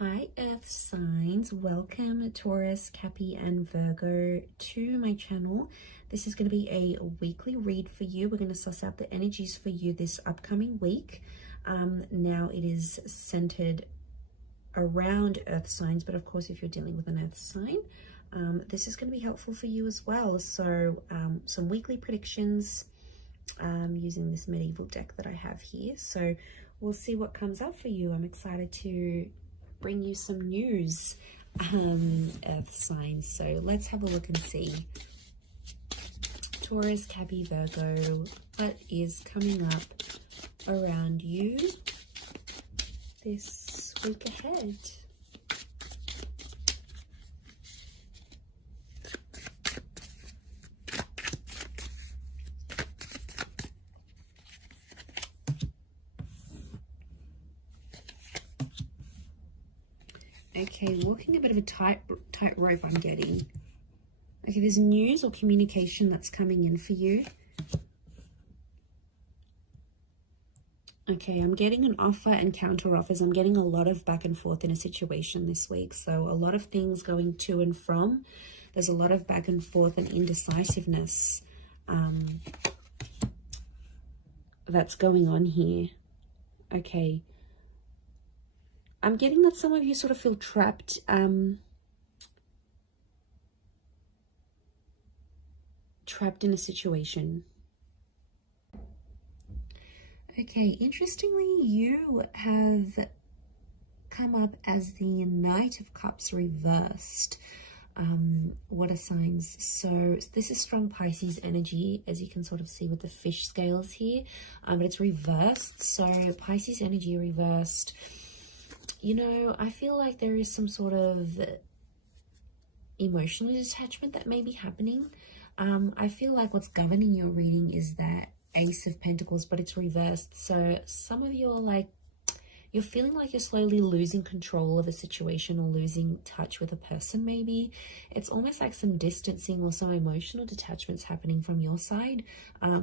Hi Earth signs, welcome Taurus, Cappy and Virgo to my channel. This is going to be a weekly read for you. We're going to suss out the energies for you this upcoming week. Now it is centered around Earth signs, but of course if you're dealing with an Earth sign, this is going to be helpful for you as well. So some weekly predictions using this medieval deck that I have here. So we'll see what comes up for you. I'm excited to bring you some news, Earth signs. So let's have a look and see. Taurus, Cappy, Virgo, what is coming up around you this week ahead? Okay, walking a bit of a tight rope I'm getting. Okay, there's news or communication that's coming in for you. Okay, I'm getting an offer and counter offers. I'm getting a lot of back and forth in a situation this week. So a lot of things going to and from. There's a lot of back and forth and indecisiveness that's going on here. Okay. I'm getting that some of you sort of feel trapped. Trapped in a situation. Okay, interestingly, you have come up as the Knight of Cups reversed. Water signs. So this is strong Pisces energy, as you can sort of see with the fish scales here, but it's reversed. So Pisces energy reversed. You know, I feel like there is some sort of emotional detachment that may be happening. I feel like what's governing your reading is that Ace of Pentacles, but it's reversed. So some of you are like, you're feeling like you're slowly losing control of a situation or losing touch with a person maybe. It's almost like some distancing or some emotional detachments happening from your side,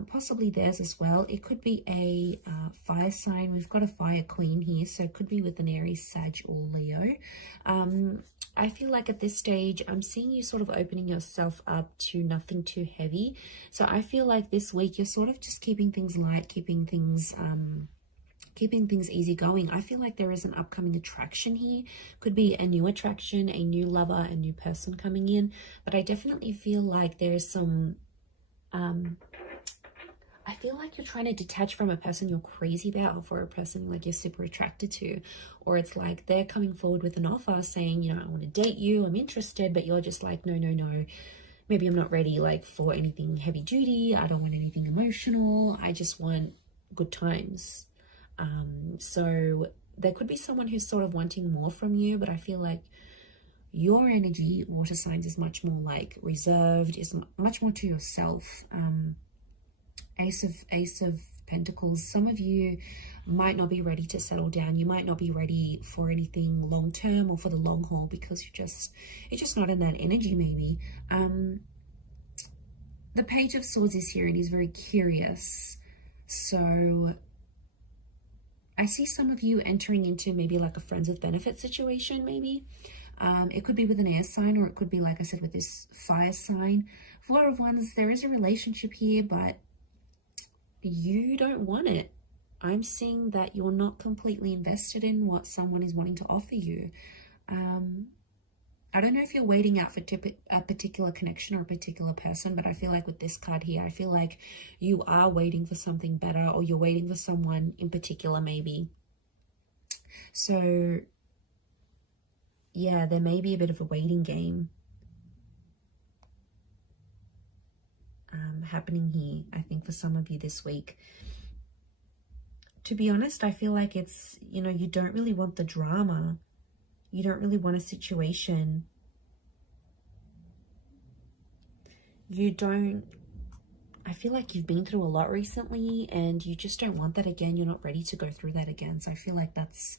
possibly theirs as well. It could be a fire sign. We've got a fire queen here, so it could be with an Aries, Sag or Leo. I feel like at this stage, I'm seeing you sort of opening yourself up to nothing too heavy. So I feel like this week, you're sort of just keeping things light, keeping things easy going. I feel like there is an upcoming attraction here. Could be a new attraction, a new lover, a new person coming in. But I definitely feel like there is some, I feel like you're trying to detach from a person you're crazy about, or for a person like you're super attracted to. Or it's like they're coming forward with an offer saying, you know, I want to date you, I'm interested, but you're just like, no, no, no. Maybe I'm not ready like for anything heavy duty. I don't want anything emotional. I just want good times. So there could be someone who's sort of wanting more from you, but I feel like your energy, water signs, is much more like reserved, is much more to yourself. Ace of Pentacles, some of you might not be ready to settle down. You might not be ready for anything long term or for the long haul because you're just not in that energy maybe. The Page of Swords is here and he's very curious. So I see some of you entering into maybe like a friends with benefits situation maybe. It could be with an air sign, or it could be, like I said, with this fire sign. Four of Wands, there is a relationship here, but you don't want it. I'm seeing that you're not completely invested in what someone is wanting to offer you. I don't know if you're waiting out for a particular connection or a particular person, but I feel like with this card here, I feel like you are waiting for something better, or you're waiting for someone in particular maybe. So yeah, there may be a bit of a waiting game happening here, I think, for some of you this week. To be honest, I feel like it's, you know, you don't really want the drama. You don't really want a situation. You don't, I feel like you've been through a lot recently and you just don't want that again. You're not ready to go through that again. So I feel like that's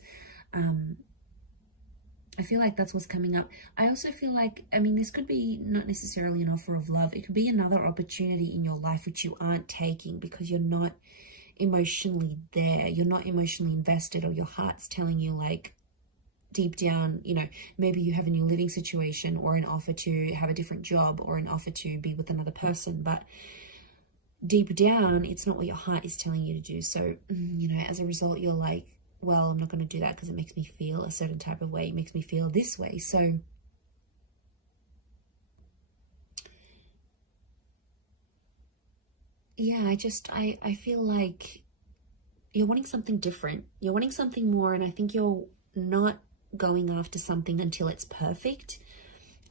what's coming up. I also feel like, I mean, this could be not necessarily an offer of love. It could be another opportunity in your life which you aren't taking because you're not emotionally there. You're not emotionally invested, or your heart's telling you like, deep down, you know, maybe you have a new living situation or an offer to have a different job or an offer to be with another person, but deep down, it's not what your heart is telling you to do. So, you know, as a result, you're like, well, I'm not going to do that because it makes me feel a certain type of way. It makes me feel this way. So yeah, I feel like you're wanting something different. You're wanting something more, and I think you're not going after something until it's perfect,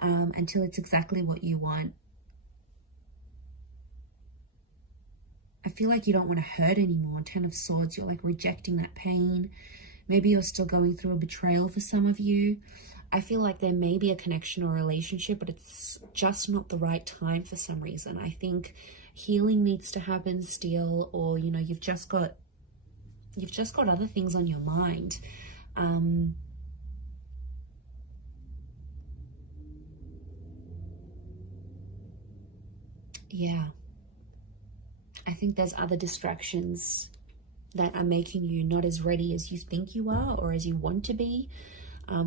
until it's exactly what you want. I feel like you don't want to hurt anymore. Ten of Swords, you're like rejecting that pain. Maybe you're still going through a betrayal for some of you. I feel like there may be a connection or a relationship, but it's just not the right time for some reason. I think healing needs to happen still, or, you know, you've just got other things on your mind. Yeah. I think there's other distractions that are making you not as ready as you think you are or as you want to be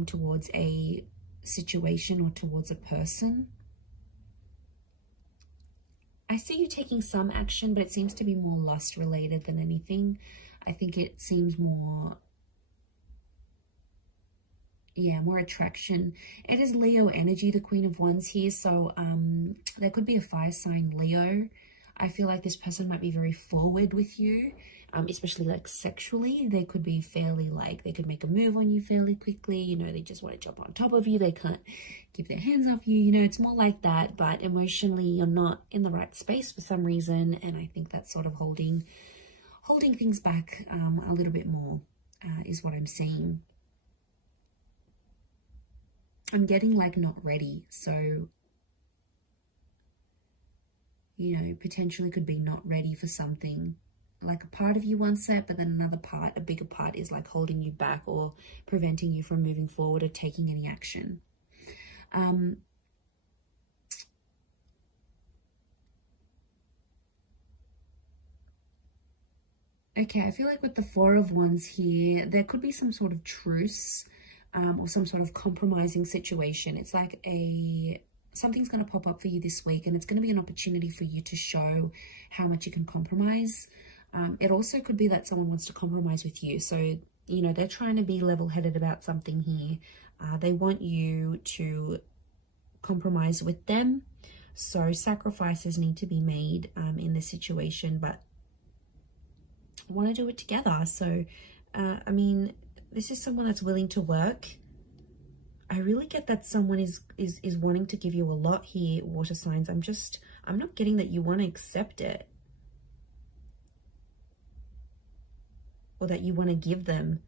towards a situation or towards a person. I see you taking some action, but it seems to be more lust related than anything. I think it seems more, yeah, more attraction. It is Leo energy, the Queen of Wands here. So there could be a fire sign Leo. I feel like this person might be very forward with you, especially like sexually. They could be fairly like, they could make a move on you fairly quickly. You know, they just want to jump on top of you. They can't keep their hands off you. You know, it's more like that, but emotionally you're not in the right space for some reason. And I think that's sort of holding things back a little bit more is what I'm seeing. I'm getting like not ready. So, you know, potentially could be not ready for something. Like a part of you wants it, but then another part, a bigger part, is like holding you back or preventing you from moving forward or taking any action. Okay, I feel like with the Four of Wands here, there could be some sort of truce or some sort of compromising situation. It's like something's going to pop up for you this week, and it's going to be an opportunity for you to show how much you can compromise. It also could be that someone wants to compromise with you. So, you know, they're trying to be level-headed about something here. They want you to compromise with them. So sacrifices need to be made in this situation, but want to do it together. So, I mean, this is someone that's willing to work. I really get that someone is wanting to give you a lot here, water signs. I'm not getting that you want to accept it. Or that you want to give them,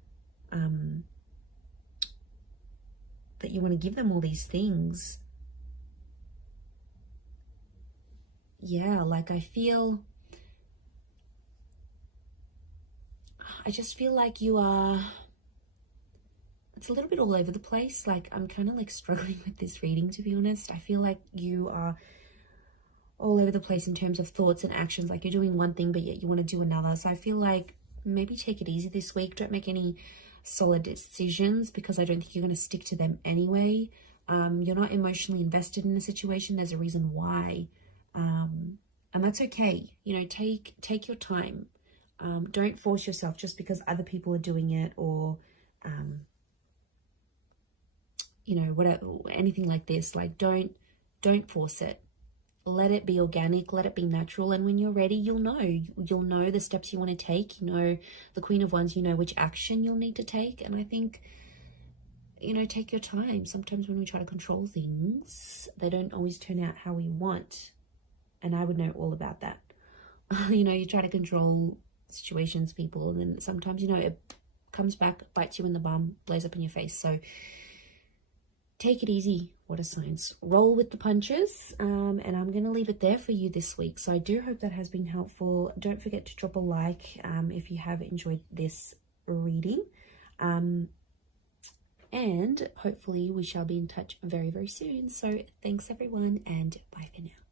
all these things. Yeah, like I just feel like you are, it's a little bit all over the place. Like I'm kind of like struggling with this reading, to be honest. I feel like you are all over the place in terms of thoughts and actions. Like you're doing one thing, but yet you want to do another. So I feel like maybe take it easy this week. Don't make any solid decisions because I don't think you're going to stick to them anyway. You're not emotionally invested in a situation. There's a reason why. And that's okay. You know, take your time. Don't force yourself just because other people are doing it or, you know, whatever, anything like this. Like don't force it. Let it be organic, let it be natural, and when you're ready, you'll know the steps you want to take. You know, the Queen of Wands, you know which action you'll need to take. And I think, you know, take your time. Sometimes when we try to control things, they don't always turn out how we want. And I would know all about that. You know, you try to control situations, people, and then sometimes, you know, it comes back, bites you in the bum, blows up in your face. So take it easy, water signs. Roll with the punches, and I'm going to leave it there for you this week. So I do hope that has been helpful. Don't forget to drop a like if you have enjoyed this reading. And hopefully we shall be in touch very, very soon. So thanks everyone, and bye for now.